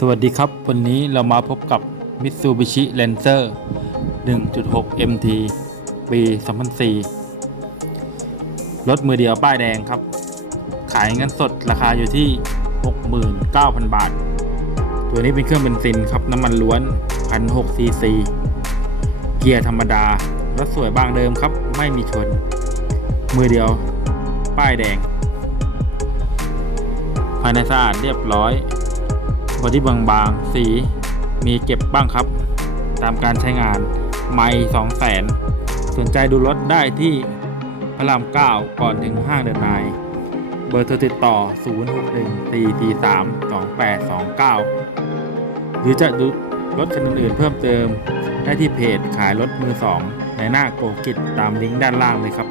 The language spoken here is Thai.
สวัสดีครับ วันนี้เรามาพบกับ Mitsubishi Lancer 1.6 MT ปี 2004 รถมือเดียวป้ายแดงครับ ขายเงินสดราคาอยู่ที่ 69,000 บาท ตัวนี้เป็นเครื่องเบนซินครับ น้ำมันล้วน 1,600 cc เกียร์ธรรมดา รถสวยบางเดิมครับ ไม่มีชน มือเดียวป้ายแดงภายในสะอาดเรียบร้อย บอดี้บางๆ สีมีเก็บบ้างครับ ตามการใช้งาน ไม่สองแสนสนใจดูรถได้ที่พระราม9ก่อนถึงห้างเดินนาย เบอร์โทรติดต่อ 0614432829 หรือจะดูรถคันอื่นๆเพิ่มเติมได้ที่เพจขายรถมือสองในหน้าโกกิจตามลิงก์ด้านล่างเลยครับ